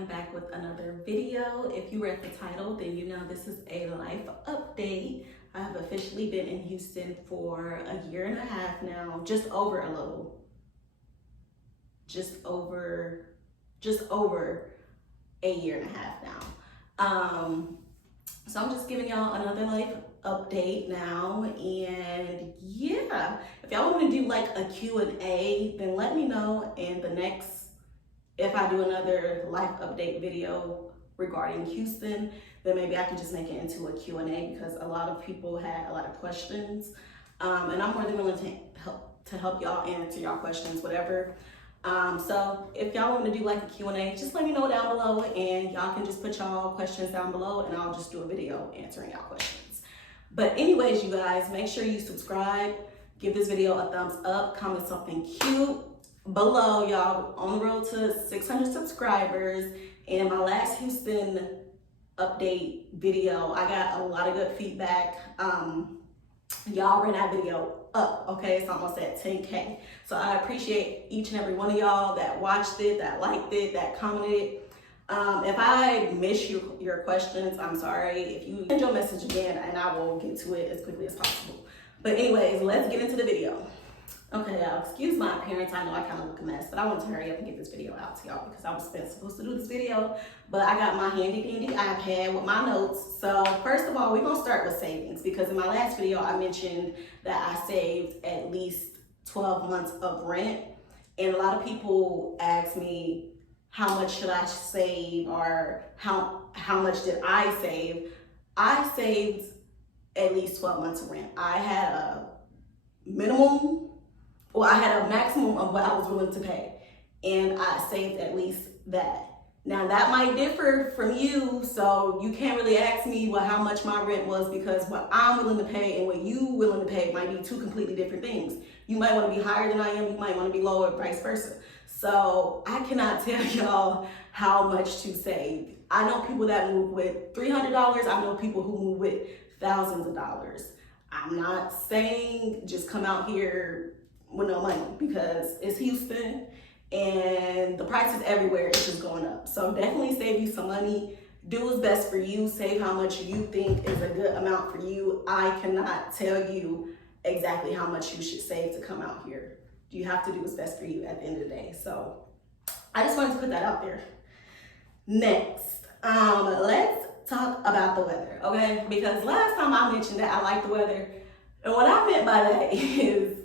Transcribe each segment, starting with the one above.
am back with another video. If you read the title, then you know this is a life update. I have officially been in Houston for a year and a half now, just over a year and a half now. So I'm just giving y'all another life update now, and yeah, if y'all want me to do like a Q&A, then let me know, and if I do another life update video regarding Houston, then maybe I can just make it into a Q&A because a lot of people had a lot of questions, and I'm more than willing to help y'all answer y'all questions, whatever. So if y'all want to do like a Q&A, just let me know down below, and y'all can just put y'all questions down below and I'll just do a video answering y'all questions. But anyways, you guys, make sure you subscribe, give this video a thumbs up, comment something cute below. Y'all on the road to 600 subscribers, and my last Houston update video, I got a lot of good feedback. Y'all ran that video up, okay? It's almost at 10K. So I appreciate each and every one of y'all that watched it, that liked it, that commented. If I miss your questions, I'm sorry. If you send your message again, and I will get to it as quickly as possible. But anyways, let's get into the video. Okay, y'all, excuse my appearance. I know I kind of look a mess, but I want to hurry up and get this video out to y'all because I was supposed to do this video, but I got my handy dandy iPad with my notes. So first of all, we're going to start with savings, because in my last video, I mentioned that I saved at least 12 months of rent. And a lot of people ask me, how much should I save, or how much did I save? I saved at least 12 months of rent. I had a maximum of what I was willing to pay, and I saved at least that. Now that might differ from you, so you can't really ask me how much my rent was, because what I'm willing to pay and what you willing to pay might be two completely different things. You might want to be higher than I am, you might want to be lower, vice versa. So I cannot tell y'all how much to save. I know people that move with $300. I know people who move with thousands of dollars. I'm not saying just come out here with no money, because it's Houston and the prices everywhere is just going up. So definitely save you some money. Do what's best for you. Save how much you think is a good amount for you. I cannot tell you exactly how much you should save to come out here. You have to do what's best for you at the end of the day. So I just wanted to put that out there. Next, let's talk about the weather, okay? Because last time I mentioned that I like the weather, and what I meant by that is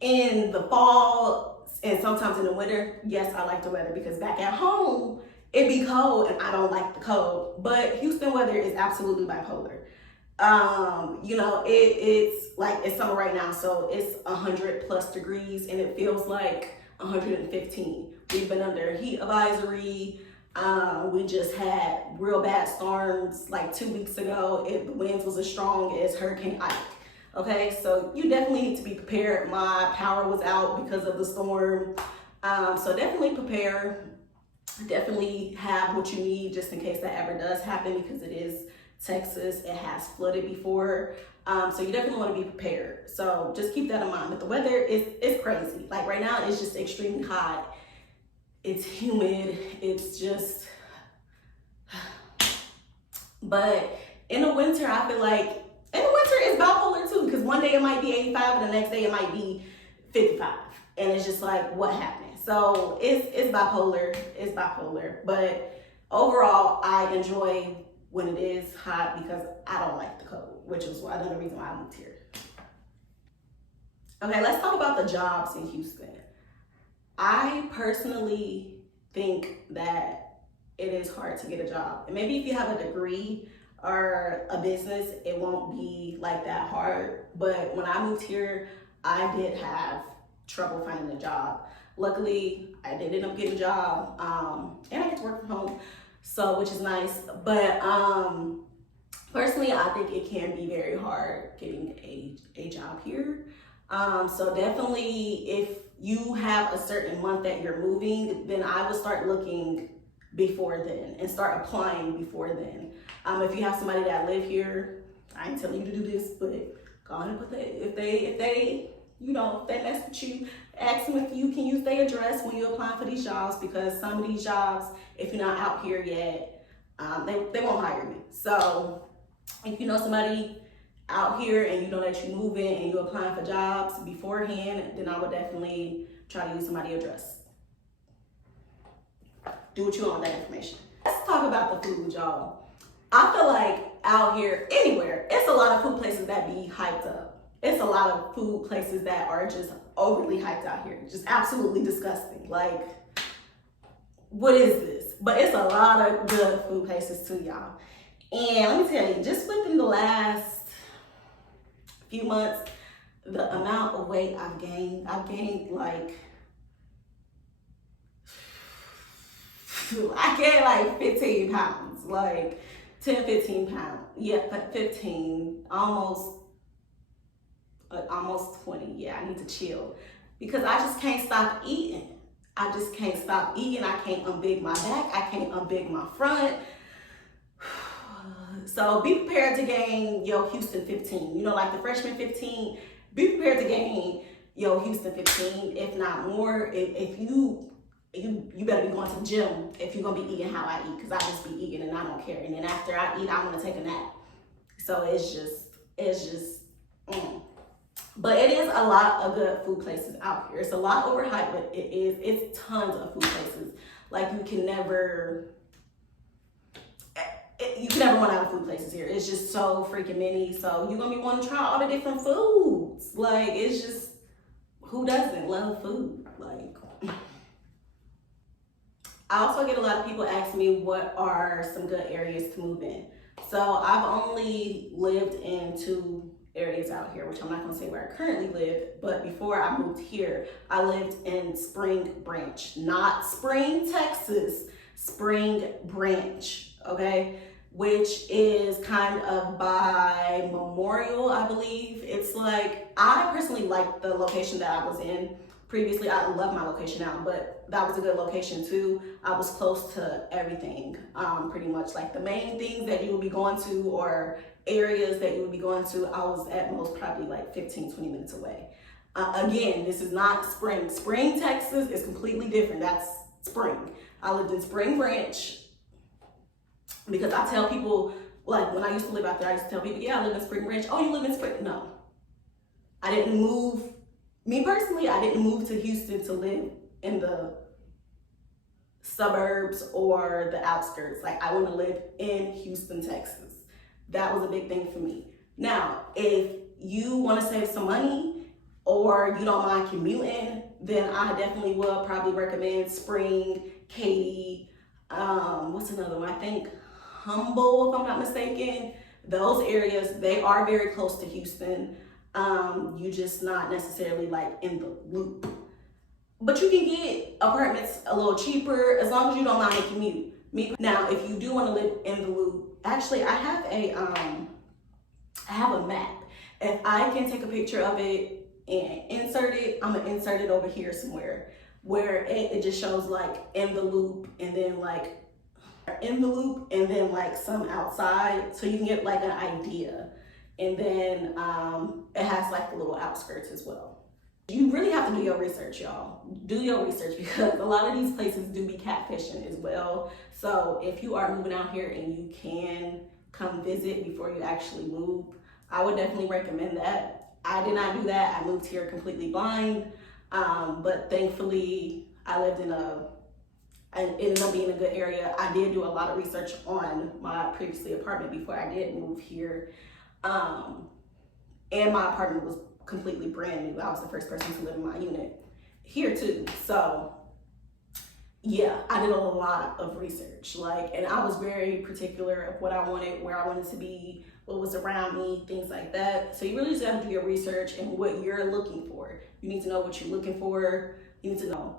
in the fall and sometimes in the winter, yes, I like the weather, because back at home, it be cold and I don't like the cold. But Houston weather is absolutely bipolar. You know, it's summer right now, so it's 100+ degrees and it feels like 115. We've been under a heat advisory. We just had real bad storms like 2 weeks ago. The winds was as strong as Hurricane Ike. Okay, so you definitely need to be prepared. My power was out because of the storm. So definitely prepare. Definitely have what you need just in case that ever does happen, because it is Texas. It has flooded before. So you definitely want to be prepared. So just keep that in mind. But the weather is crazy. Like right now, it's just extremely hot. It's humid. It's just, but in the winter, I feel like, in the winter it's bipolar too, because one day it might be 85 and the next day it might be 55. And it's just like, what happened? So it's bipolar. But overall, I enjoy when it is hot because I don't like the cold, which is another reason why I moved here. Okay, let's talk about the jobs in Houston. I personally think that it is hard to get a job. And maybe if you have a degree or a business, it won't be like that hard. But when I moved here, I did have trouble finding a job. Luckily, I did end up getting a job, and I get to work from home, so which is nice. But personally, I think it can be very hard getting a job here. So definitely, if you have a certain month that you're moving, then I would start looking before then and start applying before then. If you have somebody that live here, I ain't telling you to do this, but go on and put if they you know, if they mess with you, ask them if you can use their address when you're applying for these jobs, because some of these jobs, if you're not out here yet, they won't hire you. So if you know somebody out here and you know that you're moving and you're applying for jobs beforehand, then I would definitely try to use somebody's address. Do what you want with that information. Let's talk about the food, y'all. I feel like out here, anywhere, it's a lot of food places that be hyped up. It's a lot of food places that are just overly hyped out here. Just absolutely disgusting. Like, what is this? But it's a lot of good food places too, y'all. And let me tell you, just within the last few months, the amount of weight I've gained like, I gained like 15 pounds, like 10, 15 pounds. Yeah, 15, almost 20. Yeah, I need to chill because I just can't stop eating. I just can't stop eating. I can't unbig my back. I can't unbig my front. So be prepared to gain your Houston 15. You know, like the freshman 15, be prepared to gain your Houston 15, if not more. If you better be going to the gym if you're gonna be eating how I eat, because I just be eating and I don't care. And then after I eat, I want to take a nap. So it's just. But it is a lot of good food places out here. It's a lot overhyped, but it's tons of food places. Like you can never run out of food places here. It's just so freaking many. So you're gonna be wanting to try all the different foods. Like, it's just, who doesn't love food? Like, I also get a lot of people ask me what are some good areas to move in. So I've only lived in 2 areas out here, which I'm not gonna say where I currently live, but before I moved here, I lived in Spring Branch, not Spring, Texas, Spring Branch, okay? Which is kind of by Memorial, I believe. It's like, I personally like the location that I was in previously. I love my location now, but that was a good location too. I was close to everything, pretty much. Like the main things that you would be going to or areas that you would be going to, I was at most probably like 15, 20 minutes away. Again, this is not Spring. Spring, Texas is completely different. That's Spring. I lived in Spring Branch because I tell people, like when I used to live out there, I used to tell people, yeah, I live in Spring Branch. Oh, you live in Spring? No. I didn't move. Me personally, I didn't move to Houston to live in the suburbs or the outskirts. Like, I want to live in Houston, Texas. That was a big thing for me. Now, if you want to save some money or you don't mind commuting, then I definitely will probably recommend Spring, Katy, what's another one? I think Humble, if I'm not mistaken. Those areas, they are very close to Houston. You just not necessarily like in the loop. But you can get apartments a little cheaper as long as you don't mind the commute. Now, if you do want to live in the loop, actually I have a map. If I can take a picture of it and insert it, I'm gonna insert it over here somewhere where it just shows like in the loop and then like in the loop and then like some outside, so you can get like an idea. And then it has like the little outskirts as well. You really have to do your research, y'all. Do your research because a lot of these places do be catfishing as well. So if you are moving out here and you can come visit before you actually move, I would definitely recommend that. I did not do that. I moved here completely blind, but thankfully I lived and it ended up being a good area. I did do a lot of research on my previously apartment before I did move here. And my apartment was completely brand new. I was the first person to live in my unit here too. So yeah, I did a lot of research, and I was very particular of what I wanted, where I wanted to be, what was around me, things like that. So you really just have to do your research and what you're looking for. You need to know what you're looking for. You need to know,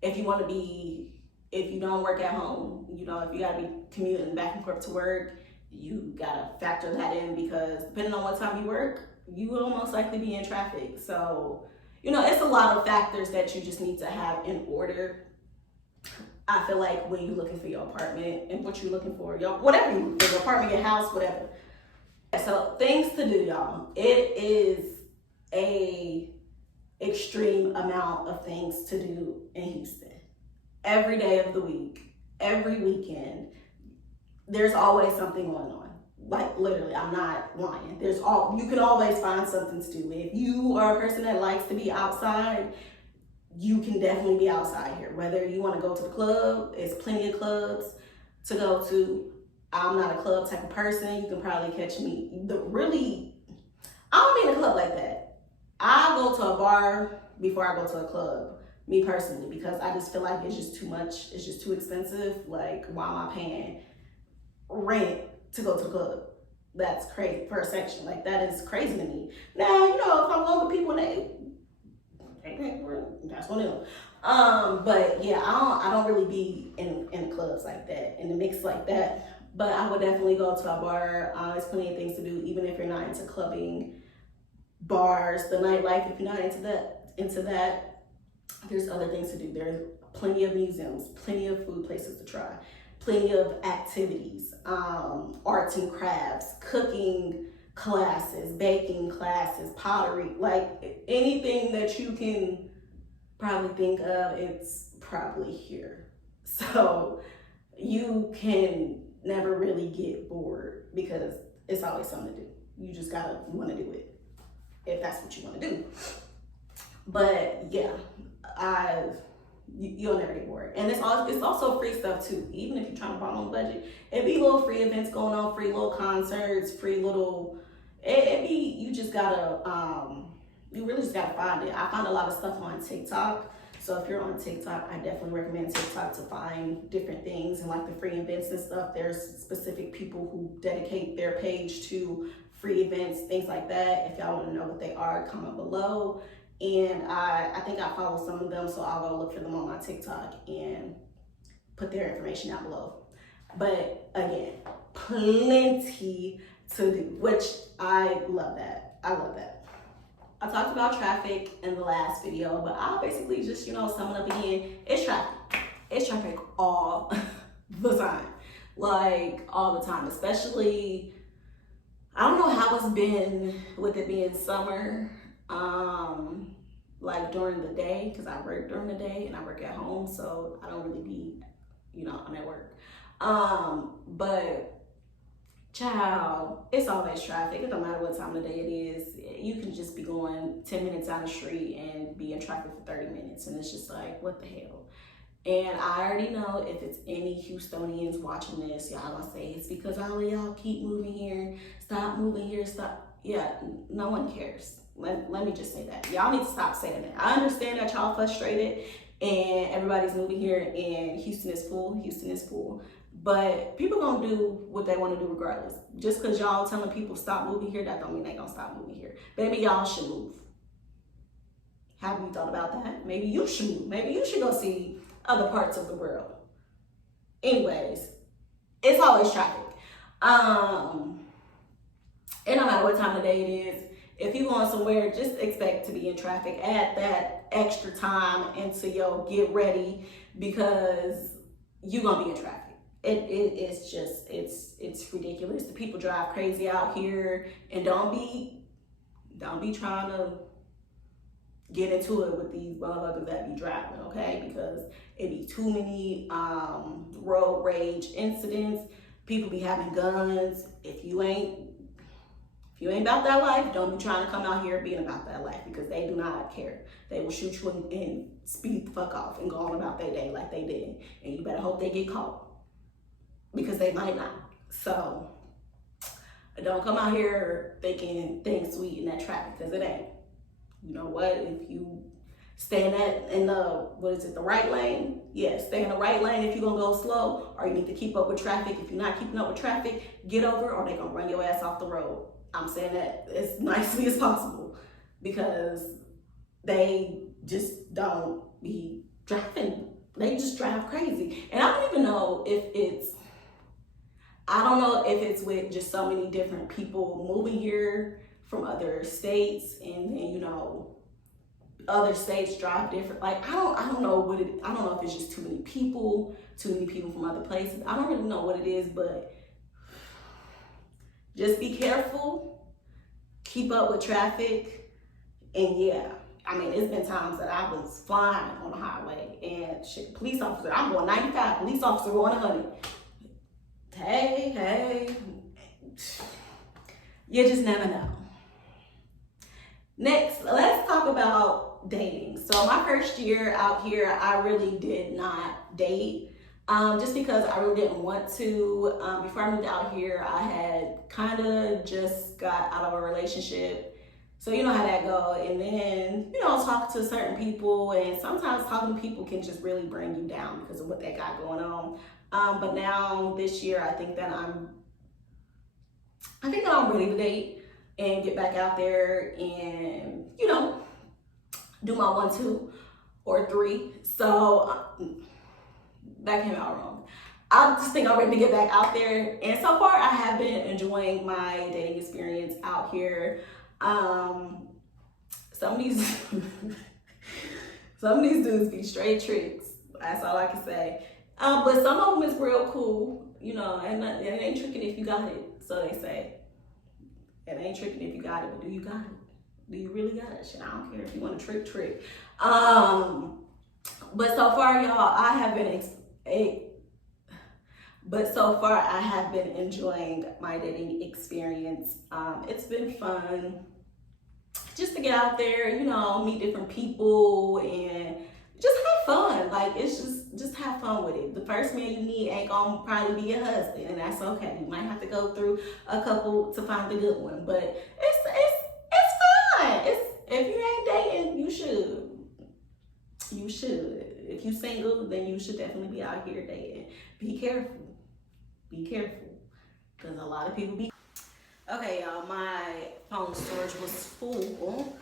if you don't work at home, if you gotta be commuting back and forth to work, you gotta factor that in because depending on what time you work, you will most likely be in traffic. So, it's a lot of factors that you just need to have in order. I feel like when you're looking for your apartment and what you're looking for, whatever you look for, your apartment, your house, whatever. So things to do, y'all. It is a extreme amount of things to do in Houston. Every day of the week, every weekend, there's always something going on. Like literally, I'm not lying. You can always find something to do. If you are a person that likes to be outside, you can definitely be outside here. Whether you want to go to the club, there's plenty of clubs to go to. I'm not a club type of person. You can probably catch me. I don't be in a club like that. I go to a bar before I go to a club, me personally, because I just feel like it's just too much. It's just too expensive. Like, why am I paying rent to go to the club? That's crazy per section. Like, that is crazy to me. Now, if I'm going with people and that's one of them. But yeah, I don't really be in clubs like that, in the mix like that. But I would definitely go to a bar. There's plenty of things to do, even if you're not into clubbing, bars, the nightlife. If you're not into that, there's other things to do. There's plenty of museums, plenty of food places to try, plenty of activities, arts and crafts, cooking classes, baking classes, pottery, like anything that you can probably think of, it's probably here. So you can never really get bored because it's always something to do. You just gotta want to do it if that's what you want to do. But yeah, you'll never get bored. And it's also free stuff too. Even if you're trying to bottom on a budget, it'd be little free events going on, free little concerts, free little. You just gotta you really just gotta find it. I find a lot of stuff on TikTok. So if you're on TikTok, I definitely recommend TikTok to find different things and like the free events and stuff. There's specific people who dedicate their page to free events, things like that. If y'all want to know what they are, comment below. And I think I follow some of them, so I'll go look for them on my TikTok and put their information down below. But again, plenty to do, which I love that. I love that. I talked about traffic in the last video, but I'll basically just, sum it up again. It's traffic. It's traffic all the time. Like, all the time. Especially, I don't know how it's been with it being summer. Like during the day, because I work during the day and I work at home, so I don't really be, I'm at work. But child, it's always traffic. It don't matter what time of the day it is. You can just be going 10 minutes down the street and be in traffic for 30 minutes. And it's just like, what the hell? And I already know if it's any Houstonians watching this, y'all gonna say it's because all of y'all keep moving here, stop moving here, stop. Yeah, no one cares. Let me just say that. Y'all need to stop saying that. I understand that y'all frustrated and everybody's moving here and Houston is full. But people gonna do what they want to do regardless. Just because y'all telling people stop moving here, that don't mean they gonna stop moving here. Maybe y'all should move. Have you thought about that? Maybe you should move. Maybe you should go see other parts of the world. Anyways, it's always traffic. And no matter what time of day it is, if you're going somewhere, just expect to be in traffic. Add that extra time into your get ready because you're gonna be in traffic. It's ridiculous. The people drive crazy out here, and don't be trying to get into it with these motherfuckers that be driving, okay? Because it be too many road rage incidents. People be having guns. If you ain't about that life, don't be trying to come out here being about that life because they do not care. They will shoot you and speed the fuck off and go on about their day like they did. And you better hope they get caught because they might not. So don't come out here thinking things sweet in that traffic because it ain't. You know what? If you stay in the right lane, yes, stay in the right lane if you're gonna go slow, or you need to keep up with traffic. If you're not keeping up with traffic, get over or they're gonna run your ass off the road. I'm saying that as nicely as possible because they just don't be driving. They just drive crazy. And I don't even know if it's with just so many different people moving here from other states and then, other states drive different. Like, I don't know I don't know if it's just too many people from other places. I don't really know what it is, but just be careful, keep up with traffic, And yeah, I mean, it's been times that I was flying on the highway and shit, police officer, I'm going 95, police officer going 100. Hey, you just never know. Next, let's talk about dating. So my first year out here, I really did not date. Just because I really didn't want to. Before I moved out here, I had kind of just got out of a relationship. So you know how that go. And then, talk to certain people, and sometimes talking to people can just really bring you down because of what they got going on. But now this year, I think that I'm ready to date and get back out there and, do my 1, 2, or 3. So that came out wrong. I just think I'm ready to get back out there. And so far, I have been enjoying my dating experience out here. Some of these dudes be straight tricks. That's all I can say. But some of them is real cool, and it ain't tricking if you got it. So they say. It ain't tricking if you got it, but do you got it? Do you really got it? Shit, I don't care if you want to trick. But so far, y'all, I have been enjoying my dating experience. It's been fun just to get out there, meet different people and just have fun. Like, it's just have fun with it. The first man you meet ain't gonna probably be your husband, and that's okay. You might have to go through a couple to find the good one, but it's fun. If you ain't dating, you should. You should. If you single, then you should definitely be out here dating. Be careful. Because a lot of people be. Okay, y'all, my phone storage was full.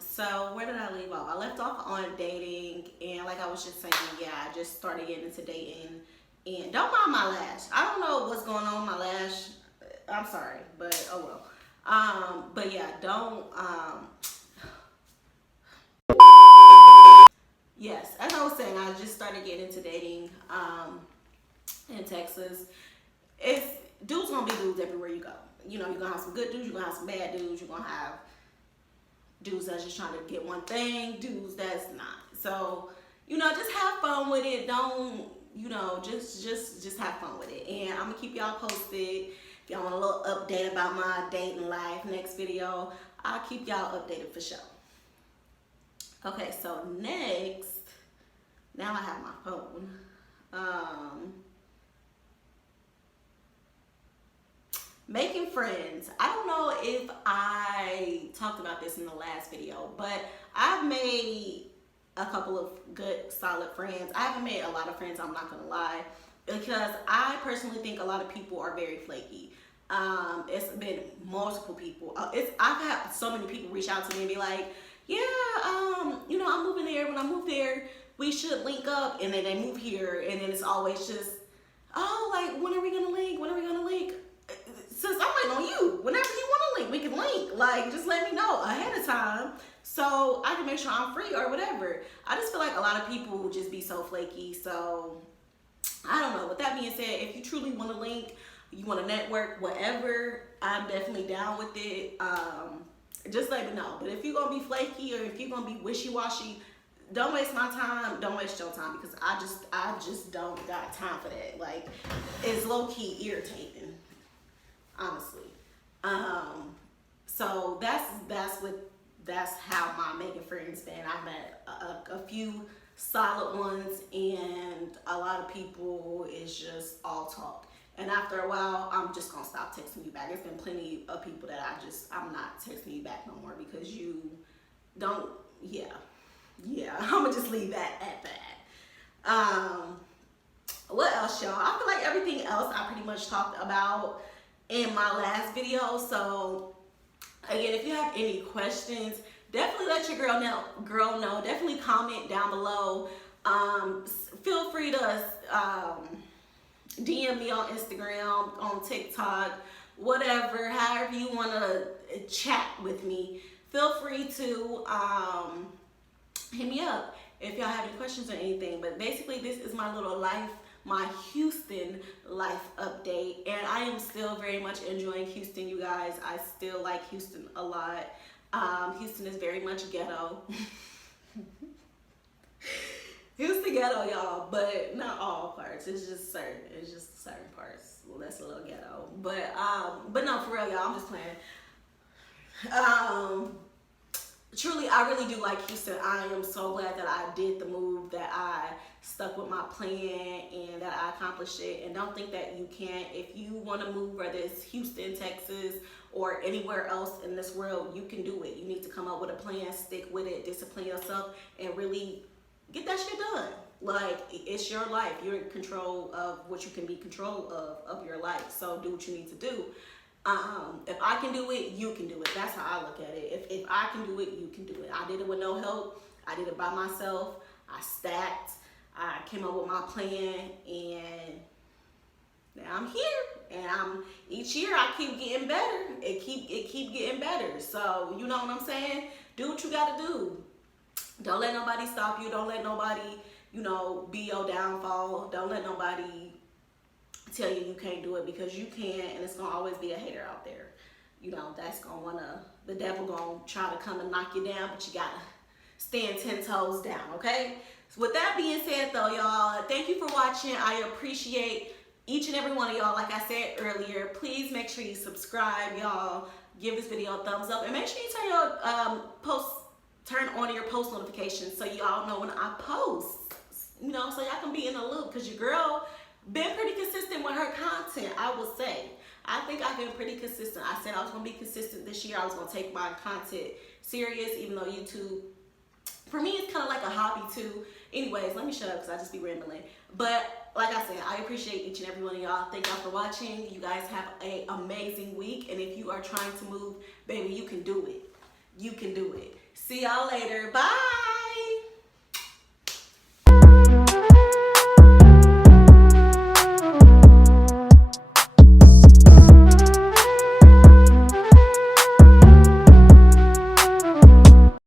So where did I leave off? I left off on dating, and like I was just saying, yeah, I just started getting into dating. And don't mind my lash. I don't know what's going on with my lash. I'm sorry, but oh well. But yeah, yes, as I was saying, I just started getting into dating in Texas. Dudes gonna be dudes everywhere you go. You're gonna have some good dudes, you're gonna have some bad dudes, you're gonna have dudes that's just trying to get one thing, dudes that's not. So, just have fun with it. Don't, just have fun with it. And I'm gonna keep y'all posted. If y'all want a little update about my dating life, next video, I'll keep y'all updated for sure. Okay, so next, now I have my phone. Making friends. I don't know if I talked about this in the last video, but I've made a couple of good, solid friends. I haven't made a lot of friends, I'm not gonna lie, because I personally think a lot of people are very flaky. It's been multiple people. I've had so many people reach out to me and be like, yeah, I'm moving there. When I move there, we should link up. And then they move here, and then it's always just, oh, like, when are we gonna link? Since I'm waiting on you, whenever you want to link, we can link. Like, just let me know ahead of time so I can make sure I'm free or whatever. I just feel like a lot of people will just be so flaky. So, I don't know. With that being said, if you truly want to link, you want to network, whatever, I'm definitely down with it. Just let me know. But if you're going to be flaky or if you're going to be wishy-washy, don't waste my time. Don't waste your time, because I just don't got time for that. Like, it's low-key irritating, honestly. So that's how my making friends been. I've met a few solid ones, and a lot of people is just all talk. And after a while, I'm just gonna stop texting you back. There's been plenty of people that I'm not texting you back no more because you don't. Yeah. I'm gonna just leave that at that. What else, y'all? I feel like everything else I pretty much talked about in my last video. So again, if you have any questions, definitely let your girl know. Definitely comment down below. Feel free to DM me on Instagram, on TikTok, whatever, however you want to chat with me. Feel free to hit me up if y'all have any questions or anything. But basically, this is my little life, my Houston life update, and I am still very much enjoying Houston, you guys. I still like Houston a lot. Houston is very much ghetto. Houston ghetto, y'all, but not all parts. It's just certain parts. Well, that's a little ghetto. But no, for real, y'all, I'm just playing. Truly, I really do like Houston. I am so glad that I did the move, that I stuck with my plan, and that I accomplished it. And don't think that you can't. If you want to move, whether it's Houston, Texas, or anywhere else in this world, you can do it. You need to come up with a plan, stick with it, discipline yourself, and really get that shit done. Like, it's your life. You're in control of what you can be control of your life. So do what you need to do. If I can do it, you can do it. That's how I look at it. If I can do it, you can do it. I did it with no help. I did it by myself. I stacked. I came up with my plan, and now I'm here. And each year I keep getting better. It keep getting better. So you know what I'm saying? Do what you gotta do. Don't let nobody stop you. Don't let nobody, be your downfall. Don't let nobody tell you can't do it, because you can, and it's gonna always be a hater out there. That's gonna the devil gonna try to come and knock you down, but you gotta stand 10 toes down, okay? So with that being said though, y'all, thank you for watching. I appreciate each and every one of y'all. Like I said earlier, please make sure you subscribe, y'all. Give this video a thumbs up, and make sure you turn on your post notifications so y'all know when I post. So y'all can be in the loop, because your girl been pretty consistent with her content, I will say. I think I've been pretty consistent. I said I was going to be consistent this year. I was going to take my content serious, even though YouTube, for me, it's kind of like a hobby too. Anyways, let me shut up because I just be rambling. But like I said, I appreciate each and every one of y'all. Thank y'all for watching. You guys have an amazing week. And if you are trying to move, baby, you can do it. You can do it. See y'all later. Bye.